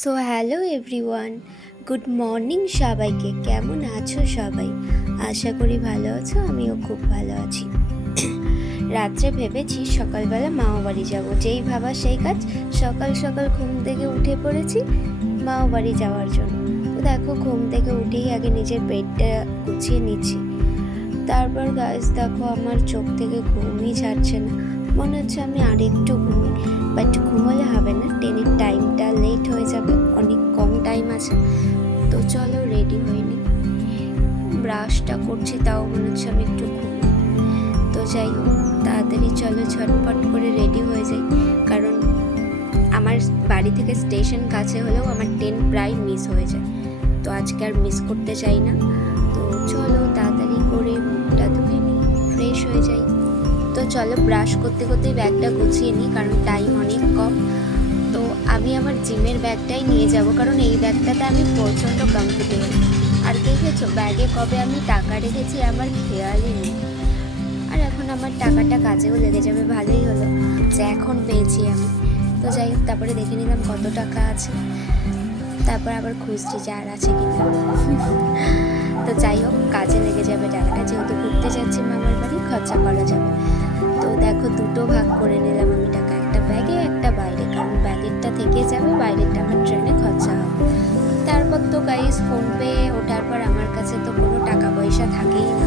So hello everyone, good morning সবাইকে। কেমন আছো সবাই? আশা করি ভালো আছো, আমিও খুব ভালো আছি। রাত্রে ভেবেছি সকালবেলা মামা বাড়ি যাবো, যেই ভাবা সেই কাজ। সকাল সকাল ঘুম থেকে উঠে পড়েছি মামা বাড়ি যাওয়ার জন্য। তো দেখো, ঘুম থেকে উঠেই আগে নিজের বেডটা গুছিয়ে নিচ্ছি। তারপর গাইস দেখো, আমার চোখ থেকে ঘুমই ছাড়ছে না। মনে হচ্ছে আমি আরেকটু ঘুমি, বাট ঘুমালে হবে না, ট্রেনের টাইমটা লেট হয়ে যাবে, অনেক কম টাইম আছে। তো চলো রেডি হয়ে নিই। ব্রাশটা করছি, তাও মনে হচ্ছে আমি একটু ঘুমি। তো যাই হোক, তাড়াতাড়ি চলো ঝটপট করে রেডি হয়ে যাই, কারণ আমার বাড়ি থেকে স্টেশন কাছে হলেও আমার ট্রেন প্রায় মিস হয়ে যায়। তো আজকে আর মিস করতে চাই না। তো চলো তাড়াতাড়ি করে মুখটা ধুয়ে নিই, ফ্রেশ হয়ে যাই। তো চলো ব্রাশ করতে করতেই ব্যাগটা গুছিয়ে নিই, কারণ টাইম অনেক কম। তো আমি আমার জিমের ব্যাগটাই নিয়ে যাব, কারণ এই ব্যাগটাতে আমি প্রচণ্ড কমফোর্টেবল। আর দেখেছো ব্যাগে কবে আমি টাকা রেখেছি আমার খেয়ালই নেই। আর এখন আমার টাকাটা কাজেও লেগে যাবে, ভালোই হলো যে এখন পেয়েছি আমি। তো যাই হোক, তারপরে দেখে নিলাম কত টাকা আছে, তারপর আবার খুঁজছি যে আর আছে কিনা। তো যাই হোক, কাজে লেগে যাবে টাকাটা, যেহেতু ঘুরতে যাচ্ছি মামার বাড়ি, খরচা করা যাবে। তো দেখো, দুটো ভাগ করে নিলাম আমি টাকা, একটা ব্যাগে একটা বাইরে, কারণ ব্যাগেরটা থেকে যাবে, বাইরেরটা আমার ট্রেনে খরচা হবে। তারপর তো গাইস, ফোনপে ওঠার পর আমার কাছে তো কোনো টাকা পয়সা থাকেই না।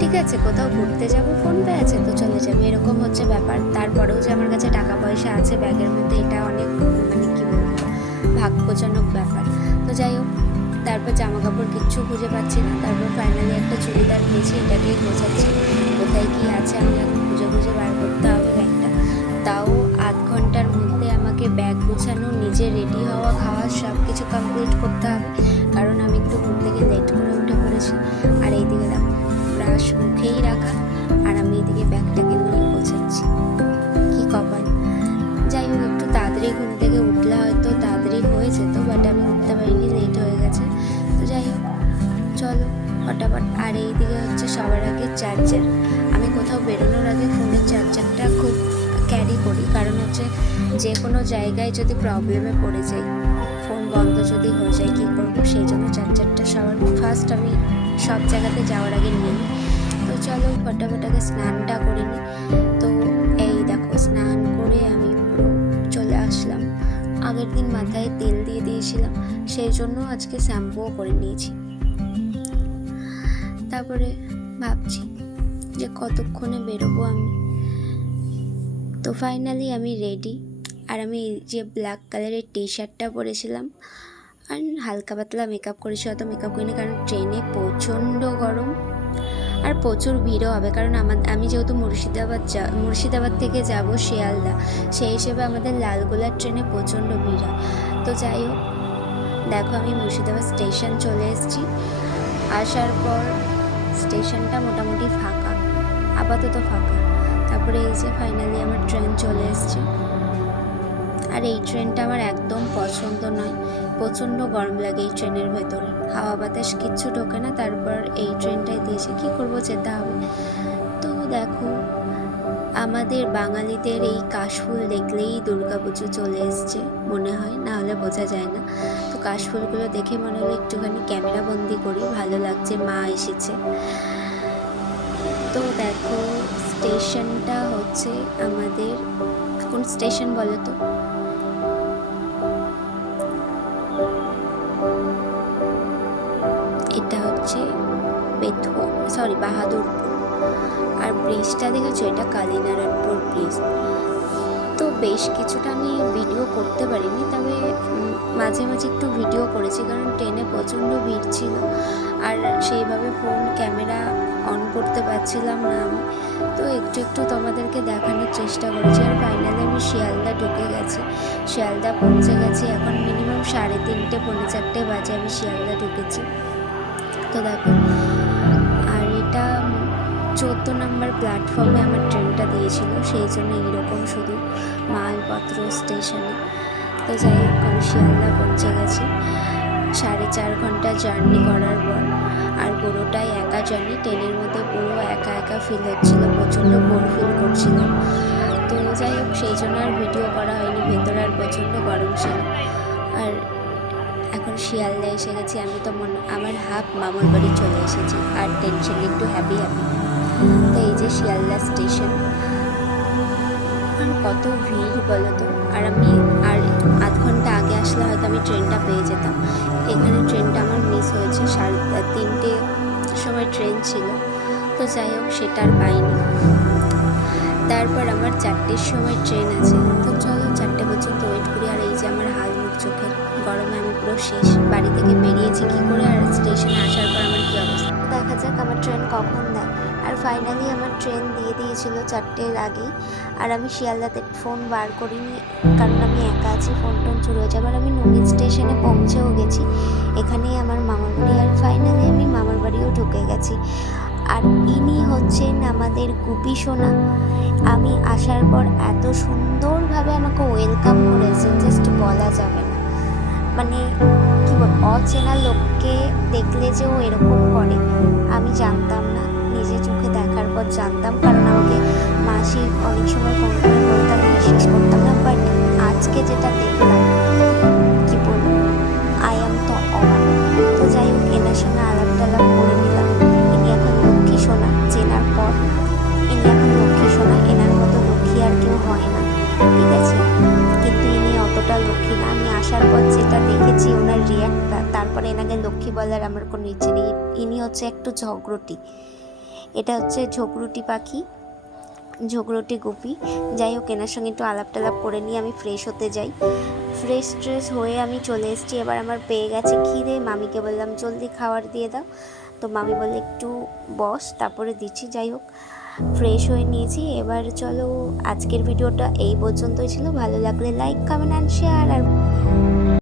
ঠিক আছে, কোথাও ঘুরতে যাবো, ফোনপে আছে তো চলে যাবে, এরকম হচ্ছে ব্যাপার। তারপরেও যে আমার কাছে টাকা পয়সা আছে ব্যাগের মধ্যে, এটা অনেক মানে কি বলবো, ভাগ্যজনক ব্যাপার। তো যাই হোক, তারপর জামা কাপড় কিচ্ছু খুঁজে পাচ্ছি না। তারপর ফাইনালি একটা চুড়িদার পেয়েছি, এটাকেই গোছাচ্ছি। কোথায় কি আছে আমি এখন খুঁজে খুঁজে বার করতে হবে ব্যাগটা। তাও আধ ঘন্টার মধ্যে আমাকে ব্যাগ গোছানো, নিজে রেডি হওয়া, খাওয়া সব কিছু কমপ্লিট করতে হবে, কারণ আমি একটু ঘুম থেকে লেট করে উঠে পড়েছি। আর এইদিকে দেখো, ব্রাশ মুখেই রাখা, আর আমি এদিকে ব্যাগটাকে নিয়ে গোছাচ্ছি। কি কপাল! যাই হোক, একটু তাড়াতাড়ি ঘুম থেকে উঠলে হয়তো তাড়াতাড়ি হয়ে যেত, বাট আমি উঠতে পারিনি, লেট হয়ে গেছে। তো যাই হোক, চলো ফটাফট। আর এইদিকে হচ্ছে সবার আগে চার্জার। আমি কোথাও বেরোনোর আগে ফোনের চার্জারটা খুব ক্যারি করি, কারণ হচ্ছে যে কোনো জায়গায় যদি প্রবলেমে পড়ে যাই, ফোন বন্ধ যদি হয়ে যায়, কী করবো, সেই জন্য চার্জারটা সবার ফার্স্ট আমি সব জায়গাতে যাওয়ার আগে নিই। তো চলো ফটাফট আগে স্নানটা করে নিই। তো এই দেখো, স্নান করে আমি চলে আসলাম। আগের দিন মাথায় তেল দিয়ে দিয়েছিলাম, সেই জন্য আজকে শ্যাম্পুও করে নিয়েছি। তারপরে ভাবছি যে কতক্ষণে বেরোবো আমি। তো ফাইনালি আমি রেডি। আর আমি এই যে ব্ল্যাক কালারের টি শার্টটা পরেছিলাম, আর হালকা পাতলা মেকআপ করেছি, অত মেকআপ করিনি, কারণ ট্রেনে প্রচণ্ড গরম আর প্রচুর ভিড়ও হবে, কারণ আমি যেহেতু মুর্শিদাবাদ থেকে যাব শিয়ালদা, সেই হিসেবে আমাদের লালগোলার ট্রেনে প্রচণ্ড ভিড় হয়। তো যাই হোক, দেখো আমি মুর্শিদাবাদ স্টেশন চলে এসেছি। আসার পর স্টেশনটা মোটামুটি ফাঁকা, আপাতত ফাঁকা। তারপরে এই যে ফাইনালি আমার ট্রেন চলে এসছে। আর এই ট্রেনটা আমার একদম পছন্দ নয়, প্রচণ্ড গরম লাগে এই ট্রেনের ভেতরে, হাওয়া বাতাস কিচ্ছু ঢোকে না। তারপর এই ট্রেনটাই দিয়েছে, কী করবো, যেতে হবে। তো দেখো, আমাদের বাঙালিদের এই কাশফুল দেখলেই দুর্গাপুজো চলে এসছে মনে হয়, না হলে বোঝা যায় না। তো কাশফুলগুলো দেখে মনে হলো একটুখানি ক্যামেরা বন্দি করি, ভালো লাগছে, মা এসেছে। তো দেখো, স্টেশনটা হচ্ছে আমাদের, কোন স্টেশন বলো তো? এটা হচ্ছে বাহাদুরপুর। আর ব্রিজটা দেখেছো, এটা কালীনারায়ণপুর ব্রিজ। তো বেশ কিছুটা আমি ভিডিও করতে পারিনি, তবে মাঝে মাঝে একটু ভিডিও করেছি, কারণ ট্রেনে প্রচণ্ড ভিড় ছিল, আর সেইভাবে ফোন ক্যামেরা অন করতে পারছিলাম না আমি। তো একটু একটু তোমাদেরকে দেখানোর চেষ্টা করেছি। আর ফাইনালি আমি শিয়ালদা ঢুকে গেছি, শিয়ালদা পৌঁছে গেছি। এখন মিনিমাম 3:30 পৌনে 4টে বাজে আমি শিয়ালদা ঢুকেছি। তো দেখো, আর এটা 14 নম্বর প্ল্যাটফর্মে আমার ট্রেনটা দিয়েছিল, সেই জন্য এইরকম শুধু মালপত্র স্টেশনে। তো যাই হোক, আমি শিয়ালদা পৌঁছে গেছি 4.5 ঘন্টা জার্নি করার পর। আর পুরোটাই একা জার্নি, ট্রেনের মধ্যে পুরো একা একা ফিল হচ্ছিল, প্রচণ্ড বোর ফিল করছিলাম। তো যাই হোক, সেই জন্য আর ভিডিও করা হয়নি, ভেতরে আর প্রচণ্ড গরম ছিল। এখন শিয়ালদা এসে গেছি। আমি তো আমার হাফ মামার বাড়ি চলে এসেছি, আর টেনশন একটু হ্যাপি। তো এই যে শিয়ালদা স্টেশন, আর কত ভিড় বলো তো। আর আমি আর আধ ঘন্টা আগে আসলে হয়তো আমি ট্রেনটা পেয়ে যেতাম। এখানে ট্রেনটা আমার মিস হয়েছে, 3:30 সময় ট্রেন ছিল, তো যাই হোক সেটা আর পাইনি। তারপর আমার 4টের সময় ট্রেন আছে, তো চলো 4টে পর্যন্ত ওয়েট করি। আর এই যে আমার হাল মুখ চোখের গরমে আমি পুরো শেষ। বাড়ি থেকে বেরিয়েছি কি করে, আর স্টেশনে আসার পর আমার কী অবস্থা। দেখা যাক আমার ট্রেন কখন দেয়। আর ফাইনালি আমার ট্রেন দিয়ে দিয়েছিল 4টের আগেই। আর আমি শিয়ালদাতে ফোন বার করিনি, কারণ আমি একা আছি, ফোন টোন চুরি হয়ে যাবে। আর আমি নমিত স্টেশনে পৌঁছেও গেছি, এখানেই আমার মামার বাড়ি। আর ফাইনালি আমি মামার বাড়িও ঢুকে গেছি। আর ইনি হচ্ছেন আমাদের গুপি সোনা। আমি আসার পর এত সুন্দরভাবে আমাকে ওয়েলকাম করেছে, জাস্ট বলা যাবে না। মানে কি বল, অচেনা লোককে দেখলে যে ও এরকম করে আমি জানতাম না, নিজে চোখে দেখার পর জানতাম। কারণ আমাকে মাসি অনেক সময় ফোন করে বলতে আমি বিশ্বাস করতাম না, বাট আজকে যেটা দেখলাম কি বলবো, আই এম তো অবাক। তো যাই হোক, এনার সঙ্গে আলাপ টালাপ করে নিলাম। ইনি এখন লক্ষ্মী সোনা, চেনার পর ইনি এখন লক্ষ্মী সোনা। এনার মতো লক্ষ্মী আর কেউ হয় না, ঠিক আছে? কিন্তু ইনি অতটা লক্ষ্মী না। আমি আসার পর যেটা দেখেছি ওনার রিয়াক্টটা, তারপরে এনাকে লক্ষ্মী বলার আমার কোনো ইচ্ছে নেই। ইনি হচ্ছে একটু ঝগড়ুটি। এটা হচ্ছে ঝগড়ুটি পাখি, ঝগড়ুটি গুপি। যাই হোক, এনার সঙ্গে একটু আলাপ টালাপ করে নিয়ে আমি ফ্রেশ হতে যাই। ফ্রেশ ট্রেশ হয়ে আমি চলে এসেছি। এবার আমার পেয়ে গেছে খিদে। মামিকে বললাম জলদি খাবার দিয়ে দাও, তো মামি বললে একটু বস, তারপরে দিচ্ছি। যাই হোক, ফ্রেশ হয়ে নিয়েছি। এবার চলো, আজকের ভিডিওটা এই পর্যন্তই ছিল। ভালো লাগলে like, comment and share. R